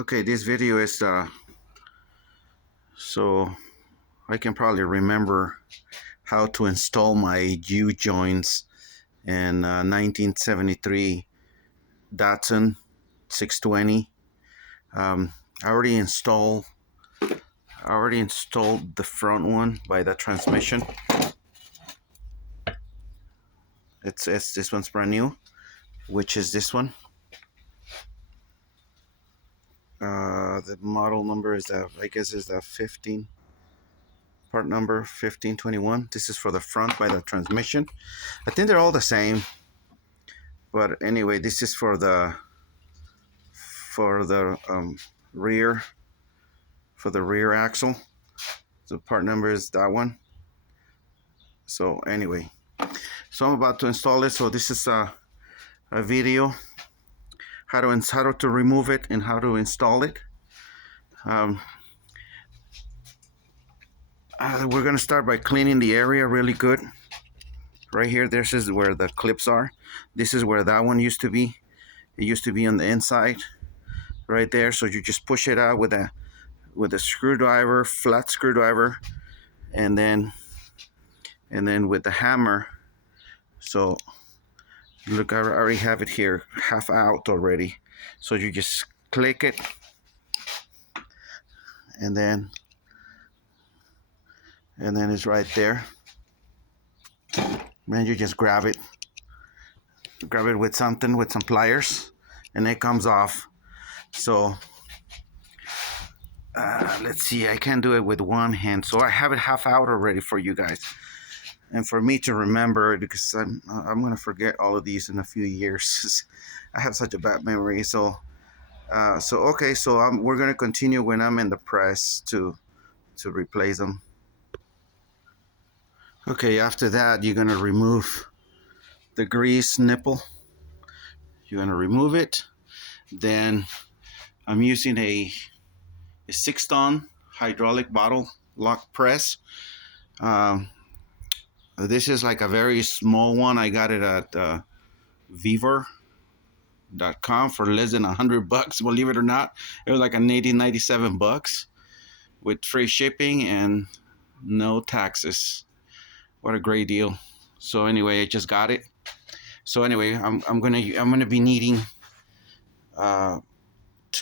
Okay, this video is so I can probably remember how to install my U joints in 1973 Datsun 620. I already installed the front one by the transmission. It's this one's brand new, which is this one. The model number is I guess is the 15. Part number 1521. This is for the front by the transmission. I think they're all the same, but anyway, this is for the rear, for the rear axle. So part number is that one. So anyway, so I'm about to install it. So this is a video how to remove it and how to install it. We're gonna start by cleaning the area really good. Right here, this is where the clips are. This is where that one used to be. It used to be on the inside, right there. So you just push it out with a screwdriver, flat screwdriver, and then with the hammer. So look, I already have it here, half out already. So you just click it, and then it's right there. Then you just grab it with something, with some pliers, and it comes off. So let's see, I can't do it with one hand, so I have it half out already for you guys, and for me to remember, because I'm gonna forget all of these in a few years. I have such a bad memory. So okay, so we're gonna continue when I'm in the press to replace them. Okay, after that, you're gonna remove the grease nipple. You're gonna remove it. Then I'm using a 6-ton hydraulic bottle lock press. This is like a very small one. I got it at Viver.com for less than $100. Believe it or not, it was like an 97 bucks with free shipping and no taxes. What a great deal. So anyway, I just got it. So anyway, I'm gonna be needing to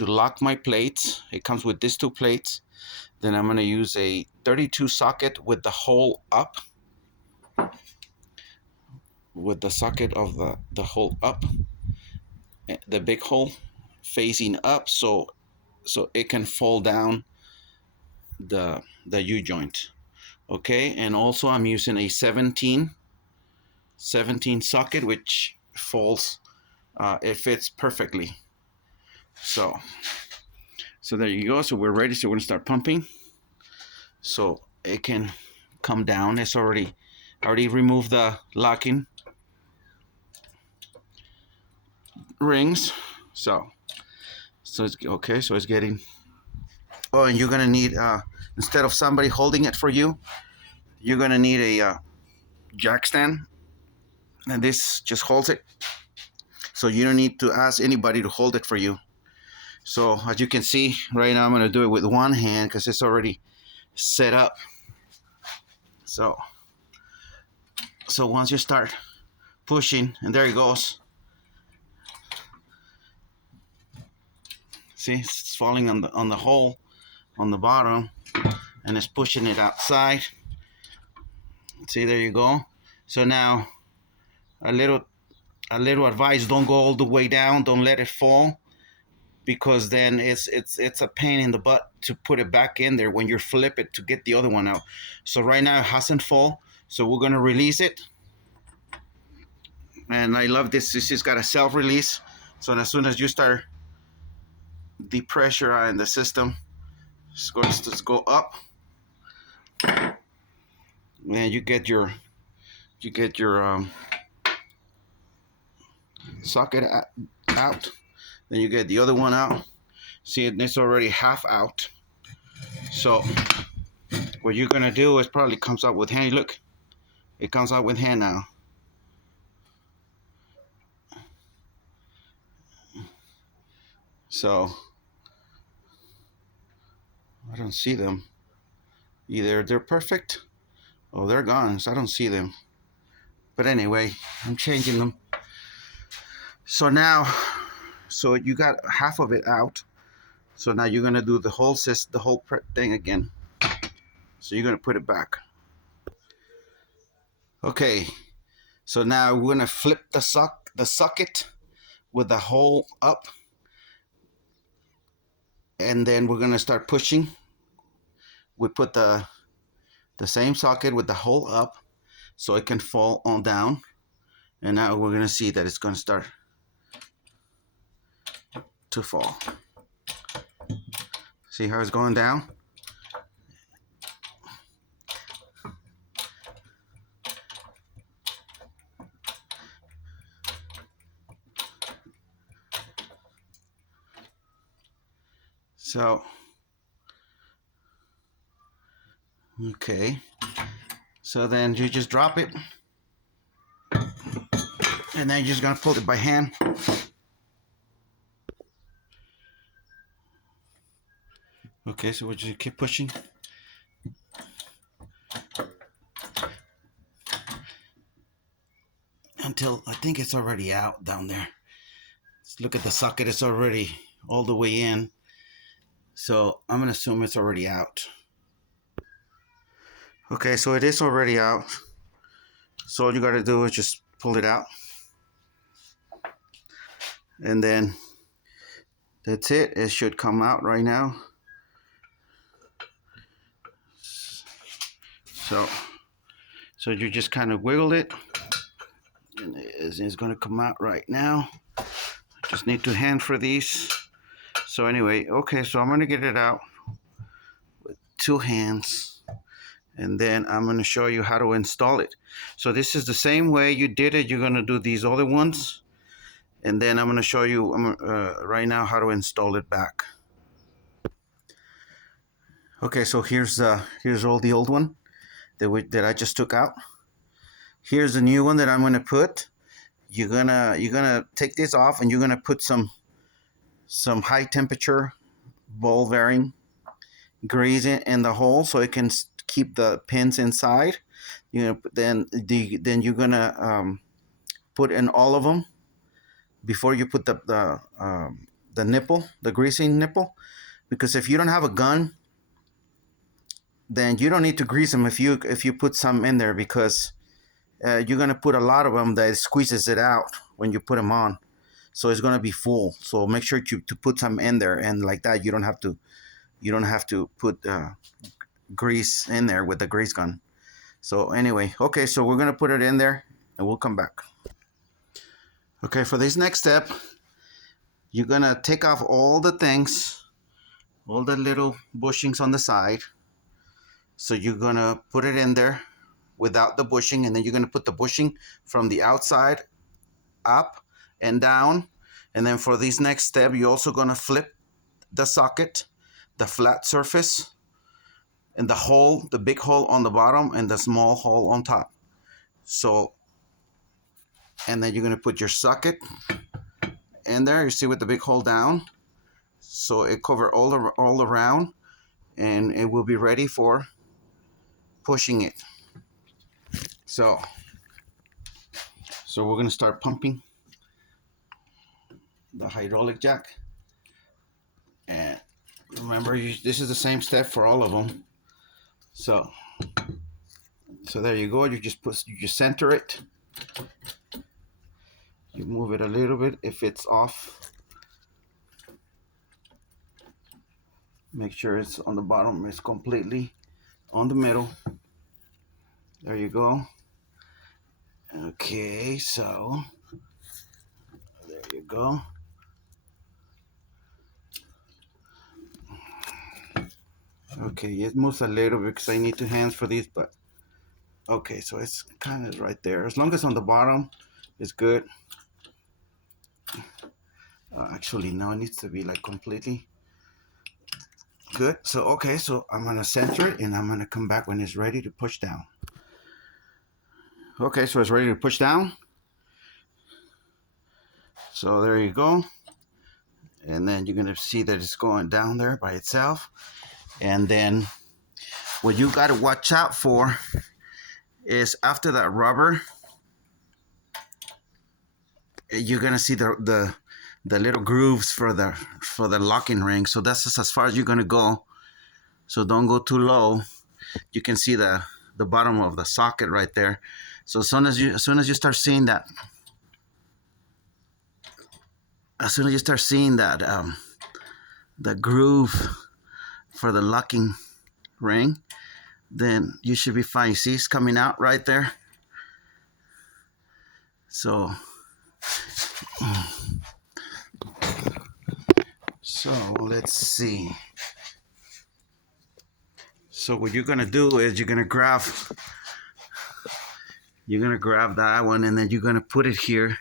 lock my plates. It comes with these two plates. Then I'm gonna use a 32 socket with the hole up, with the socket of the hole up, the big hole facing up, so it can fall down the U joint. Okay, and also I'm using a 17 socket, which falls, it fits perfectly. So there you go. So we're ready. So we're gonna start pumping, so it can come down. It's already removed the locking rings. So it's okay. So it's getting. Oh, and you're gonna need, instead of somebody holding it for you, you're gonna need a jack stand, and this just holds it. So you don't need to ask anybody to hold it for you. So as you can see right now, I'm gonna do it with one hand because it's already set up. So once you start pushing, and there it goes. See, it's falling on the hole on the bottom, and it's pushing it outside. See, there you go. So now a little advice: don't go all the way down. Don't let it fall, because then it's a pain in the butt to put it back in there when you flip it to get the other one out. So right now it hasn't fall, so we're gonna release it. And I love this. This has got a self-release. So as soon as you start the pressure in the system, it's going to go up, and you get your socket out. Then you get the other one out. See, it's already half out. So what you're gonna do is probably comes out with hand. Look, it comes out with hand now. So I don't see them. Either they're perfect or they're gone, so I don't see them. But anyway, I'm changing them. So now, so you got half of it out. So now you're gonna do the whole thing again. So you're gonna put it back. Okay. So now we're gonna flip the socket with the hole up, and then we're gonna start pushing. We put the same socket with the hole up, so it can fall on down. And now we're gonna see that it's gonna start to fall. See how it's going down? So, okay. So then you just drop it, and then you're just gonna pull it by hand. Okay, so we'll just keep pushing. Until I think it's already out down there. Let's look at the socket, it's already all the way in. So I'm gonna assume it's already out. Okay, so it is already out. So all you gotta do is just pull it out. And then that's it. It should come out right now. So you just kind of wiggle it, and it's gonna come out right now. Just need to hand for these. So anyway, okay, so I'm gonna get it out with 2 hands, and then I'm gonna show you how to install it. So this is the same way you did it. You're gonna do these other ones, and then I'm gonna show you right now how to install it back. Okay, so here's all the old one that I just took out. Here's the new one that I'm gonna put. You're gonna take this off, and you're gonna put some high temperature ball bearing grease in the hole, so it can keep the pins inside. Then you're gonna put in all of them before you put the nipple, the greasing nipple, because if you don't have a gun, then you don't need to grease them if you put some in there, because you're gonna put a lot of them that squeezes it out when you put them on, so it's gonna be full. So make sure to put some in there, and like that you don't have to put grease in there with the grease gun. So anyway, okay, so we're gonna put it in there, and we'll come back. Okay, for this next step, you're gonna take off all the things, all the little bushings on the side. So you're gonna put it in there without the bushing, and then you're gonna put the bushing from the outside up and down. And then for this next step, you're also gonna flip the socket, the flat surface, and the hole, the big hole on the bottom and the small hole on top. So, and then you're gonna put your socket in there. You see with the big hole down, so it cover all around, and it will be ready for pushing it. So we're gonna start pumping the hydraulic jack, and remember, this is the same step for all of them. So there you go. You just center it. You move it a little bit if it's off. Make sure it's on the bottom. It's completely on the middle. There you go. Okay, so there you go. Okay, it moves a little bit because I need 2 hands for these, but okay, so it's kind of right there. As long as on the bottom, it's good. Actually, now it needs to be like completely good. So okay, so I'm gonna center it, and I'm gonna come back when it's ready to push down. Okay, so it's ready to push down. So there you go. And then you're gonna see that it's going down there by itself. And then what you got to watch out for is after that rubber, you're gonna see the little grooves for the locking ring. So that's just as far as you're gonna go. So don't go too low. You can see the bottom of the socket right there. So as soon as you start seeing that, the groove for the locking ring, then you should be fine. You see it's coming out right there. So let's see. So what you're gonna do is you're gonna grab that one, and then you're gonna put it here.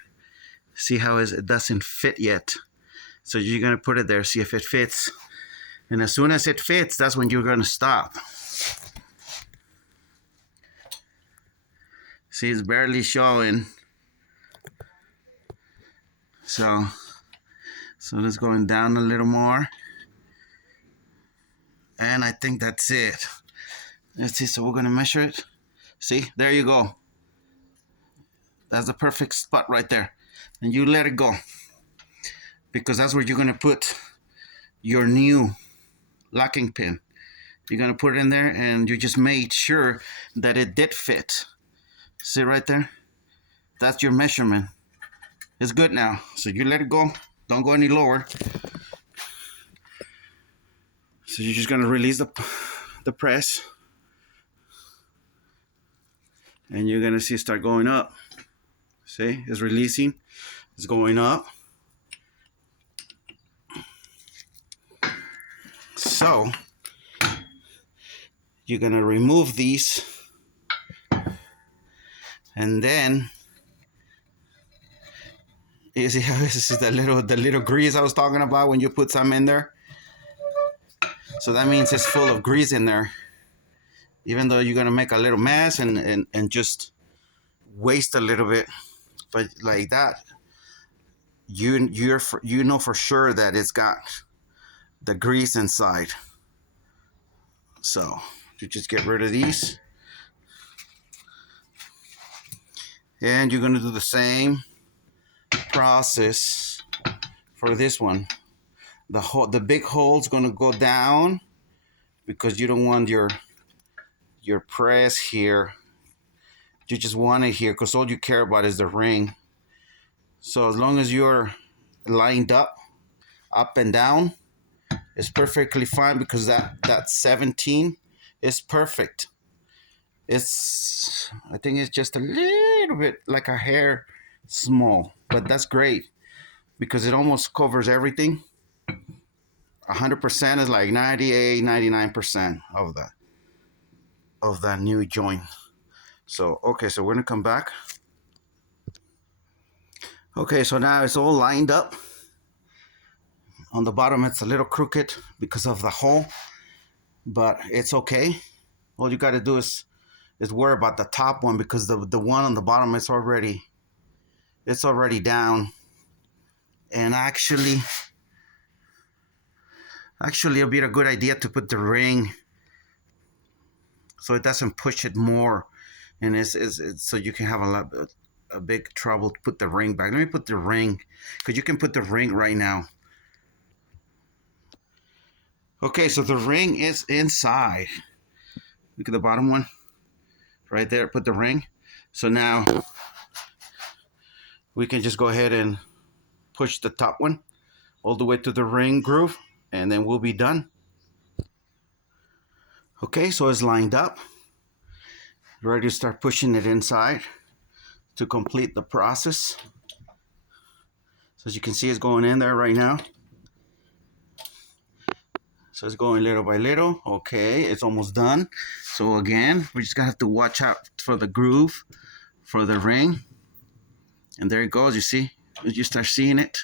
See how it doesn't fit yet. So you're gonna put it there, see if it fits. And as soon as it fits, that's when you're gonna stop. See, it's barely showing. So let's going down a little more. And I think that's it. Let's see, so we're gonna measure it. See, there you go. That's the perfect spot right there. And you let it go, because that's where you're gonna put your new locking pin. You're gonna put it in there, and you just made sure that it did fit. See right there? That's your measurement. It's good now. So you let it go. Don't go any lower. So you're just gonna release the press, and you're gonna see it start going up. See, it's releasing. It's going up. So you're gonna remove these, and then you see how this is the little grease I was talking about when you put some in there. So that means it's full of grease in there, even though you're gonna make a little mess and just waste a little bit. But like that, you know for sure that it's got the grease inside. So you just get rid of these, and you're gonna do the same process for this one. The big hole's gonna go down, because you don't want your press here. You just want it here, because all you care about is the ring. So as long as you're lined up and down, it's perfectly fine, because that 17 is perfect. I think it's just a little bit like a hair small, but that's great, because it almost covers everything. 100% is like 98, 99% of that new joint. So okay, so we're gonna come back. Okay, so now it's all lined up. On the bottom, it's a little crooked because of the hole, but it's okay. All you got to do is worry about the top one, because the one on the bottom it's already down. And actually it'll be a good idea to put the ring so it doesn't push it more, and it's so you can have a big trouble to put the ring back. Let me put the ring, because you can put the ring right now. Okay, so the ring is inside. Look at the bottom one right there. Put the ring. So now we can just go ahead and push the top one all the way to the ring groove, and then we'll be done. Okay, so it's lined up. Ready to start pushing it inside to complete the process. So as you can see, it's going in there right now. So it's going little by little. Okay, it's almost done. So again, we just gotta have to watch out for the groove for the ring. And there it goes. You see, you start seeing it.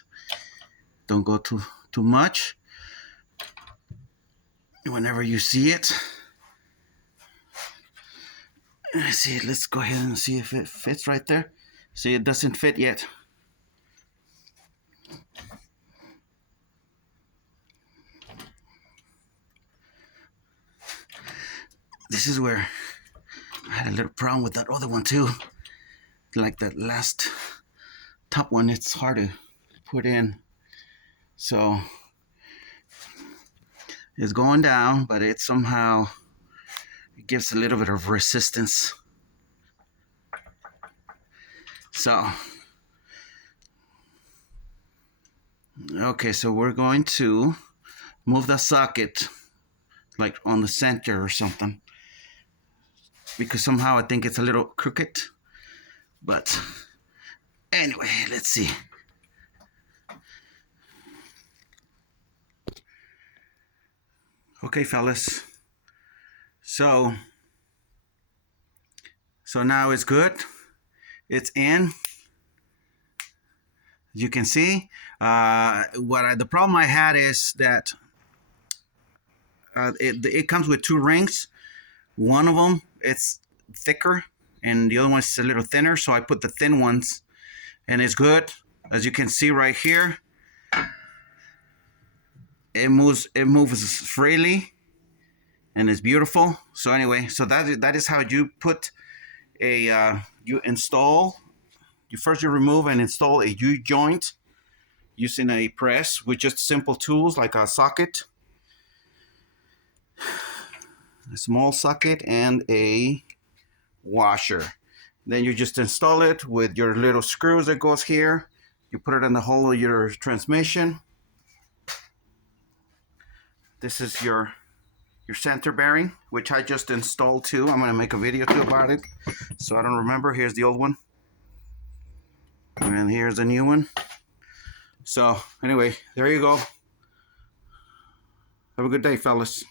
Don't go too much. Whenever you see it, see, let's go ahead and see if it fits right there. See, it doesn't fit yet. This is where I had a little problem with that other one too. Like that last top one, it's hard to put in. So it's going down, but it somehow gives a little bit of resistance. So, okay, so we're going to move the socket like on the center or something, because somehow I think it's a little crooked. But anyway, let's see. Okay, fellas. So now it's good. It's in. You can see. The problem I had is that it comes with two rings. One of them it's thicker, and the other one's a little thinner. So I put the thin ones, and it's good. As you can see right here, it moves freely, and it's beautiful. So anyway, so that is how you put a you install. You remove and install a U-joint using a press with just simple tools like a socket, a small socket, and a washer. Then you just install it with your little screws that goes here. You put it in the hole of your transmission. This is your center bearing, which I just installed too. I'm going to make a video too about it, so I don't remember. Here's the old one, and here's the new one. So anyway, there you go. Have a good day, fellas.